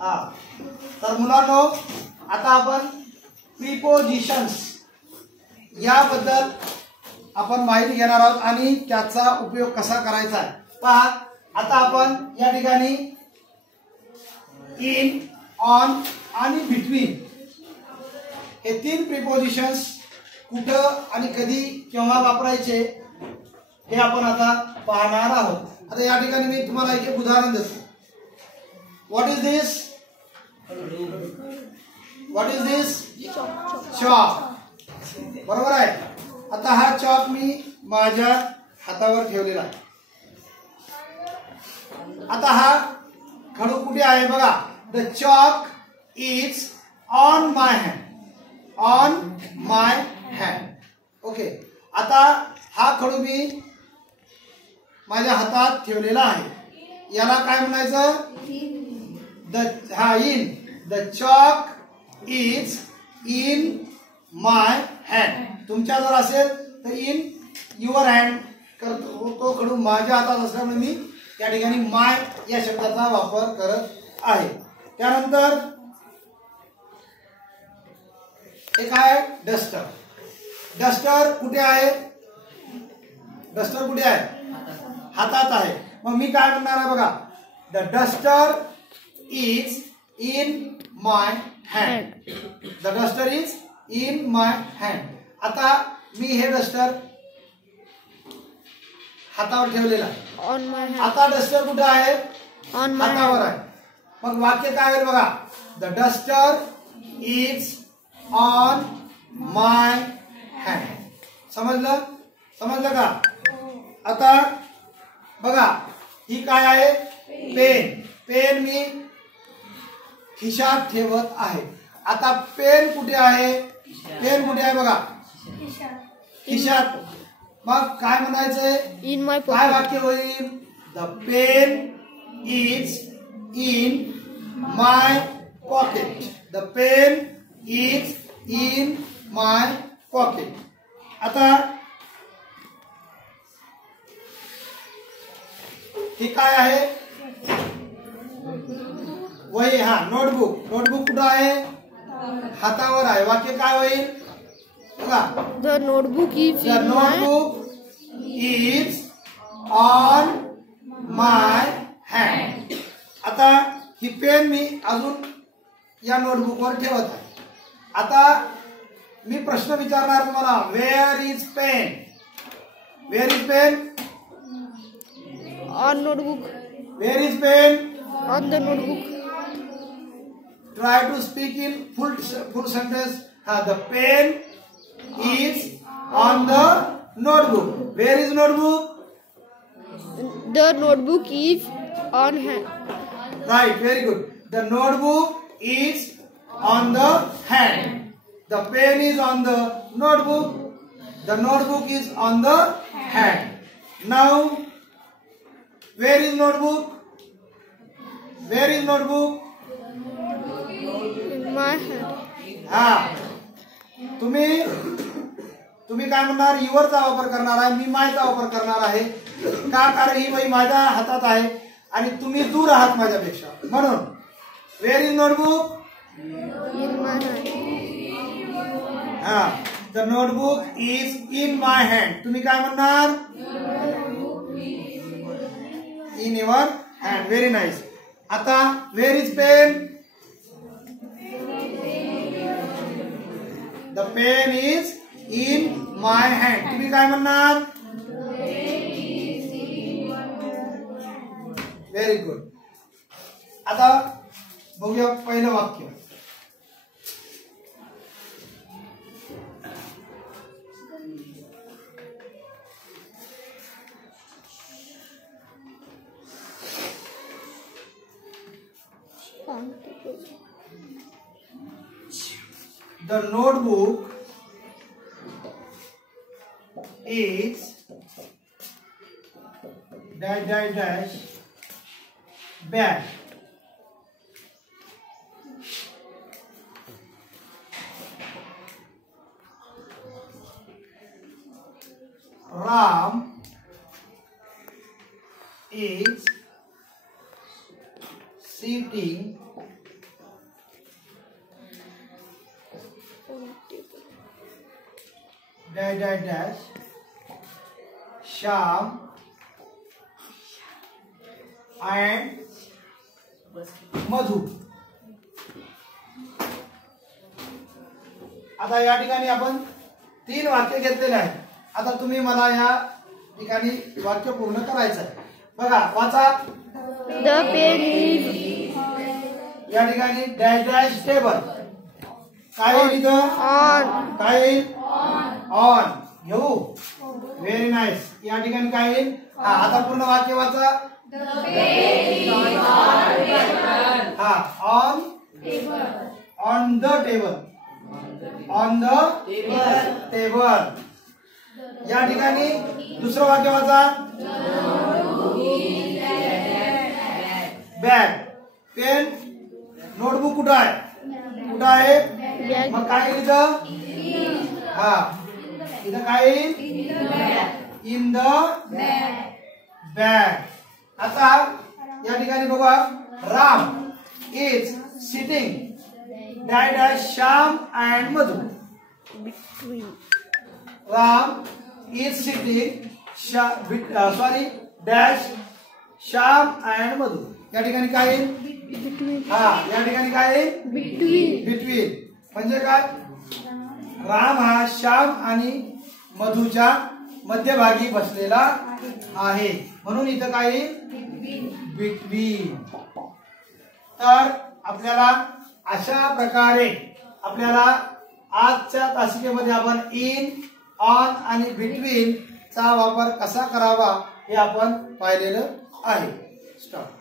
हा, तर मुलांनो आता आपण प्रिपोजिशन्स याबद्दल आपण माहिती घेणार आहोत आणि त्याचा उपयोग कसा करायचा आहे. पहा, आता आपण या ठिकाणी इन, ऑन आणि बिटवीन हे तीन प्रिपोजिशन्स कुठं आणि कधी केव्हा वापरायचे हे आपण आता पाहणार आहोत. आता या ठिकाणी मी तुम्हाला एक उदाहरण देतो. What is this? What is this? Chalk. बरोबर आहे. आता हा चॉक मी माझ्या हातावर ठेवलेला आहे. आता हा खडू कुठे आहे बघा. The chalk is on my hand. On my hand. Okay. आता हा खडू मी माझ्या हातात ठेवलेला आहे. याला काय म्हणायचं? In. The chalk is in my hand. तुमच्या जर असेल तर इन युअर हँड करतो. तो खडू माझ्या हातात असल्यामुळे मी या ठिकाणी माय या शब्दाचा वापर करत आहे. त्यानंतर एक आहे डस्टर. डस्टर कुठे आहे? डस्टर कुठे आहे? हातात आहे. मग मी काय म्हणणार आहे बघा. The duster is in my hand. The duster is in my hand. आता मी हे डस्टर हातावर ठेवलेला आहे. आता डस्टर कुठे आहे? हातावर आहे. मग वाक्य काय होईल बघा. The duster is on my hand. समजलं? समजलं का? आता बघा, ही काय आहे? पेन. पेन मी खिशात ठेवत आहे. आता पेन कुठे आहे? पेन कुठे आहे बघा. खिशात. मग काय म्हणायचंय? In my pocket. काय वाक्य होईल? The pen is in my pocket. The pen is in my pocket. आता हे काय आहे? वही. हा, नोटबुक. नोटबुक कुठं आहे? हातावर आहे. वाक्य काय होईल बघा. The notebook is the notebook is on my hand. आता ही पेन मी अजून या नोटबुकवर ठेवत आहे. आता मी प्रश्न विचारणार तुम्हाला. Where is pen? Where is pen? On notebook. Where is pen? On the notebook. Try to speak in full sentence. The pen is on the notebook. Where is notebook? The notebook is on hand. Right, very good. The notebook is on the hand. The pen is on the notebook. The notebook is on the hand. Now, where is notebook? Where is notebook? In my hand. हा, तुम्ही काय म्हणणार? युअरचा वापर करणार आहे. मी मायचा वापर करणार आहे. का? कारण ही बाई माझ्या हातात आहे आणि तुम्ही दूर आहात माझ्यापेक्षा. म्हणून where is notebook? In my hand. हा, the notebook is in my hand. तुम्ही काय म्हणणार? In your hand. Very nice. आता where is pen? The pen is in my hand. तुम्ही काय म्हणणार? Very good. आता बघूया पहिलं वाक्य. The notebook is dash dash dash bag. Ram is sitting dash dash dash Shyam and Madhu. आता या ठिकाणी आपण 3 वाक्य घेतलेले आहेत. आता तुम्ही मला या ठिकाणी वाक्य पूर्ण करायचं आहे. बघा वाचा. द पेन इज या ठिकाणी डॅश डॅश टेबल काय येईल इथं? ऑन. काय येईल? ऑन. येऊ. Very nice. या ठिकाणी काय येईल? आता पूर्ण वाक्य वाचा. हा on on the table. On the table. या ठिकाणी दुसरं वाक्य वाचा. बॅग. पेन नोटबुक कुठं आहे? कुठं आहे? मग काय येईल इथं? हा इथं काय येईल? In the bag. आता या ठिकाणी बघा. Ram is sitting dash dash Shyam and Madhu. Ram is sitting dash Shyam and Madhu. या ठिकाणी काय येईल? हा या ठिकाणी काय येईल? बिटवीन. म्हणजे काय? राम हा श्याम आणि मधुच्या मध्यभागी बसलेला आहे म्हणून इथं काय येईल? बिटवीन. तर आपल्याला अशा प्रकारे आपल्याला आजच्या तासिकेमध्ये आपण इन, ऑन आणि बिटवीन चा वापर कसा करावा हे आपण पाहिलेलं आहे. स्टॉप.